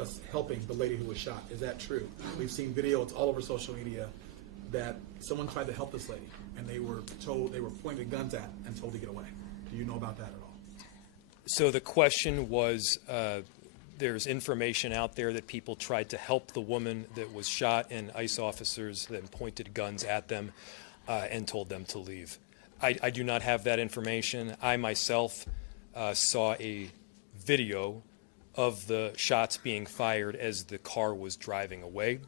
us helping the lady who was shot. Is that true? We've seen video, it's all over social media, that someone tried to help this lady, and they were pointed guns at and told to get away. Do you know about that at all? So the question was, there's information out there that people tried to help the woman that was shot, and ICE officers then pointed guns at them and told them to leave. I do not have that information. I myself saw a video of the shots being fired as the car was driving away.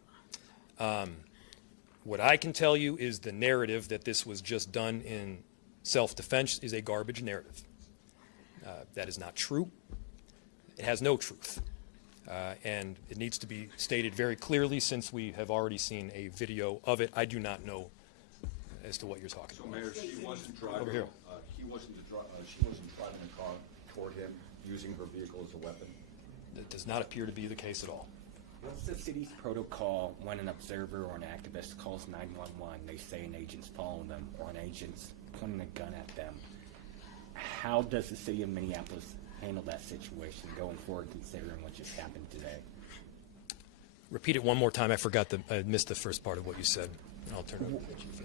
What I can tell you is the narrative that this was just done in self-defense is a garbage narrative. That is not true. It has no truth. And it needs to be stated very clearly, since we have already seen a video of it. I do not know as to what you're talking about. So, Mayor, she wasn't driving. Over here. She wasn't driving a car toward him, using her vehicle as a weapon. That does not appear to be the case at all. What's the city's protocol when an observer or an activist calls 911? They say an agent's following them or an agent's pointing a gun at them. How does the city of Minneapolis handle that situation going forward, considering what just happened today? Repeat it one more time. I missed the first part of what you said. I'll turn it over to the chief.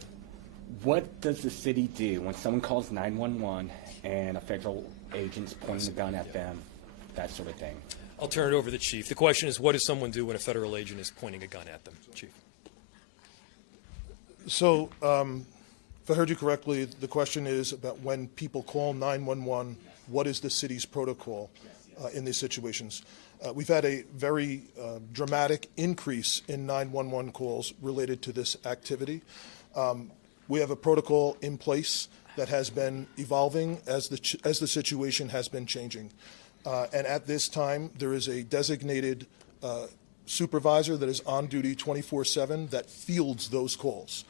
What does the city do when someone calls 911 and a federal agent's pointing a gun at them, that sort of thing? I'll turn it over to the chief. The question is, what does someone do when a federal agent is pointing a gun at them? Chief. So, if I heard you correctly, the question is about when people call 911, what is the city's protocol in these situations? We've had a very dramatic increase in 911 calls related to this activity. We have a protocol in place that has been evolving as the situation has been changing. And at this time, there is a designated supervisor that is on duty 24/7 that fields those calls.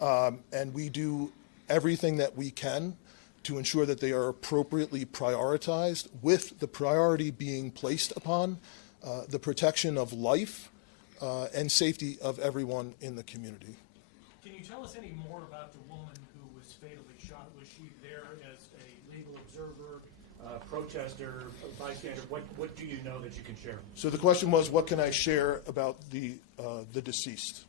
And we do everything that we can to ensure that they are appropriately prioritized, with the priority being placed upon the protection of life and safety of everyone in the community. Can you tell us any more about the woman who was fatally shot? Was she there as a legal observer, protester, bystander? What do you know that you can share? So the question was, what can I share about the deceased?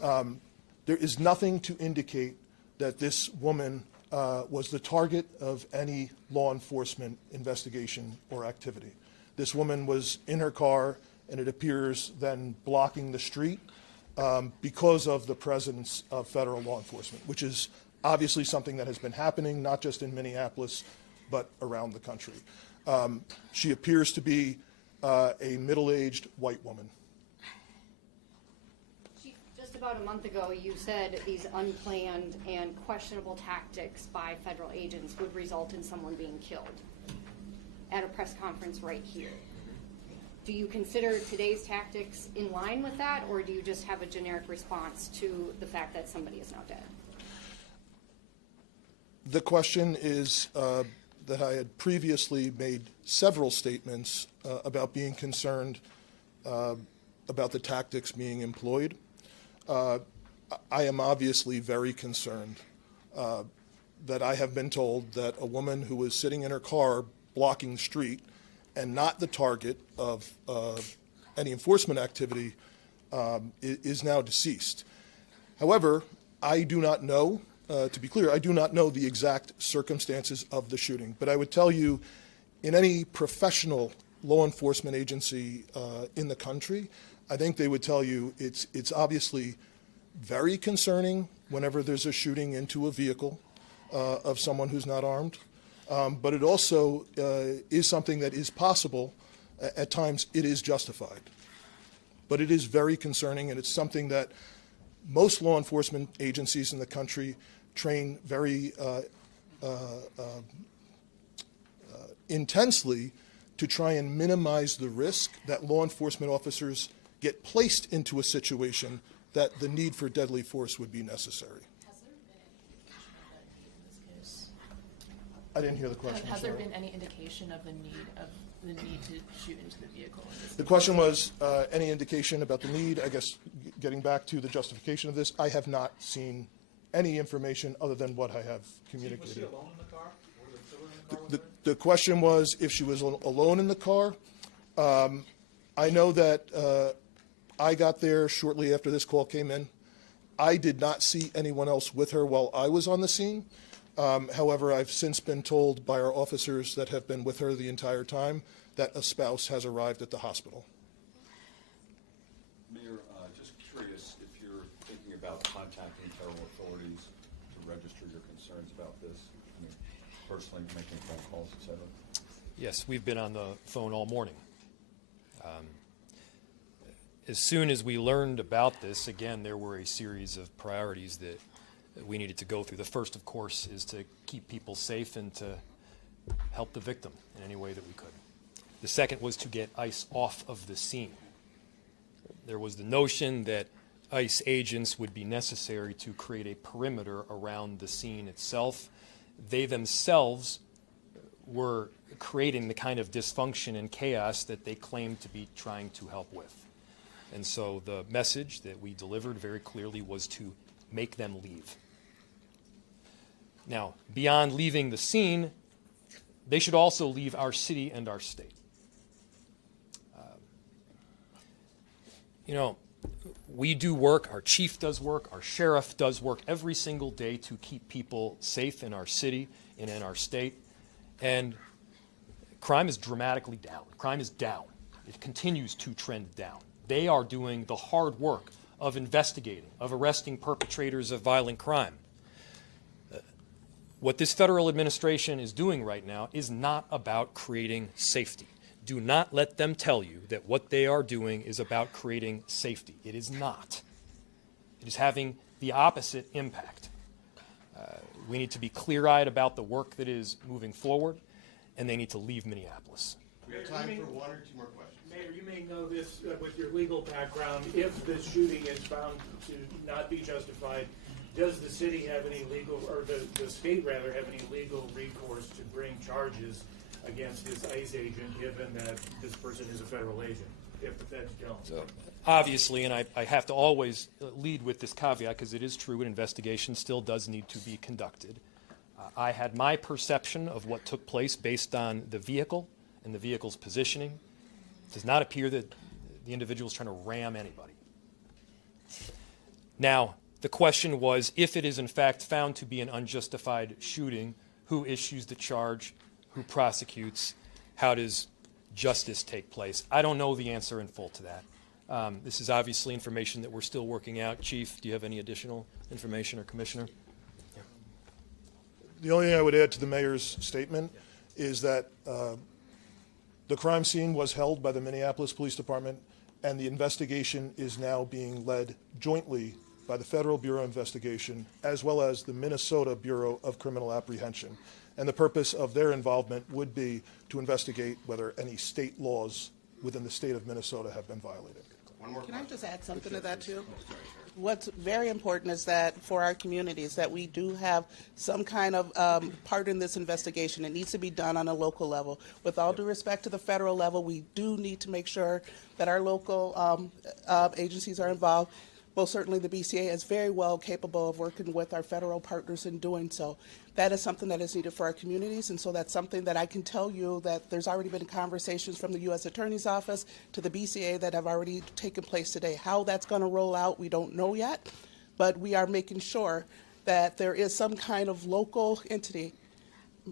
There is nothing to indicate that this woman was the target of any law enforcement investigation or activity. This woman was in her car, and it appears then blocking the street because of the presence of federal law enforcement, which is obviously something that has been happening not just in Minneapolis, but around the country. She appears to be a middle-aged white woman. Just about a month ago, you said these unplanned and questionable tactics by federal agents would result in someone being killed at a press conference right here. Do you consider today's tactics in line with that, or do you just have a generic response to the fact that somebody is now dead? The question is that I had previously made several statements about being concerned about the tactics being employed. I am obviously very concerned that I have been told that a woman who was sitting in her car blocking the street and not the target of any enforcement activity is now deceased. However, I do not know, to be clear, I do not know the exact circumstances of the shooting, but I would tell you, in any professional law enforcement agency in the country, I think they would tell you it's obviously very concerning whenever there's a shooting into a vehicle of someone who's not armed. But it also is something that is possible. At times, it is justified. But it is very concerning, and it's something that most law enforcement agencies in the country train very intensely to try and minimize the risk that law enforcement officers get placed into a situation that the need for deadly force would be necessary. I didn't hear the question. Has there been any indication of the need to shoot into the vehicle? The question was any indication about the need. I guess getting back to the justification of this, I have not seen any information other than what I have communicated. Was she alone in the car? Were there children in the car with her? The question was if she was alone in the car. I know that I got there shortly after this call came in. I did not see anyone else with her while I was on the scene. However, I've since been told by our officers that have been with her the entire time that a spouse has arrived at the hospital. Mayor, just curious if you're thinking about contacting federal authorities to register your concerns about this, I mean, personally making phone calls, et cetera. Yes, we've been on the phone all morning. As soon as we learned about this, again, there were a series of priorities that we needed to go through. The first, of course, is to keep people safe and to help the victim in any way that we could. The second was to get ICE off of the scene. There was the notion that ICE agents would be necessary to create a perimeter around the scene itself. They themselves were creating the kind of dysfunction and chaos that they claimed to be trying to help with. And so the message that we delivered very clearly was to make them leave. Now, beyond leaving the scene, they should also leave our city and our state. We do work, our chief does work, our sheriff does work every single day to keep people safe in our city and in our state. And crime is dramatically down. Crime is down. It continues to trend down. They are doing the hard work of investigating, of arresting perpetrators of violent crime. What this federal administration is doing right now is not about creating safety. Do not let them tell you that what they are doing is about creating safety. It is not. It is having the opposite impact. We need to be clear-eyed about the work that is moving forward, and they need to leave Minneapolis. We have time for one or two more questions. Mayor, you may know this with your legal background. If the shooting is found to not be justified, does the city have any legal, or the state rather, have any legal recourse to bring charges against this ICE agent, given that this person is a federal agent, if the feds don't? So, obviously, and I have to always lead with this caveat because it is true, an investigation still does need to be conducted. I had my perception of what took place based on the vehicle and the vehicle's positioning. It does not appear that the individual is trying to ram anybody. Now, the question was, if it is in fact found to be an unjustified shooting, who issues the charge, who prosecutes, how does justice take place? I don't know the answer in full to that. This is obviously information that we're still working out. Chief, do you have any additional information, or Commissioner? The only thing I would add to the mayor's statement is that the crime scene was held by the Minneapolis Police Department, and the investigation is now being led jointly by the Federal Bureau of Investigation as well as the Minnesota Bureau of Criminal Apprehension. And the purpose of their involvement would be to investigate whether any state laws within the state of Minnesota have been violated. One more Can I question. just add something to that too? What's very important is that for our communities that we do have some kind of part in this investigation. It needs to be done on a local level. With all due respect to the federal level, we do need to make sure that our local agencies are involved. Most certainly the BCA is very well capable of working with our federal partners in doing so. That is something that is needed for our communities, and so that's something that I can tell you that there's already been conversations from the U.S. Attorney's Office to the BCA that have already taken place today. How that's going to roll out, we don't know yet, but we are making sure that there is some kind of local entity,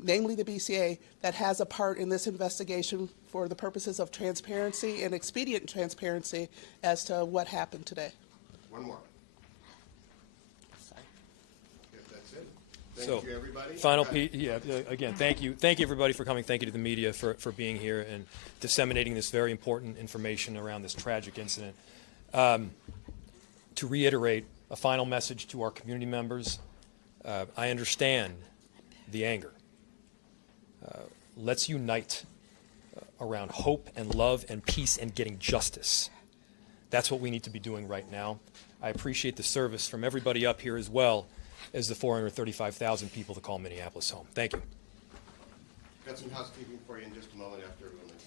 namely the BCA, that has a part in this investigation for the purposes of transparency and expedient transparency as to what happened today. One more. If that's it. Thank So, you, everybody. final piece, again, thank you everybody for coming. Thank you to the media for being here and disseminating this very important information around this tragic incident. To reiterate a final message to our community members, I understand the anger. Let's unite around hope and love and peace and getting justice. That's what we need to be doing right now. I appreciate the service from everybody up here as well as the 435,000 people that call Minneapolis home. Thank you. Got some housekeeping for you in just a moment after everyone leaves.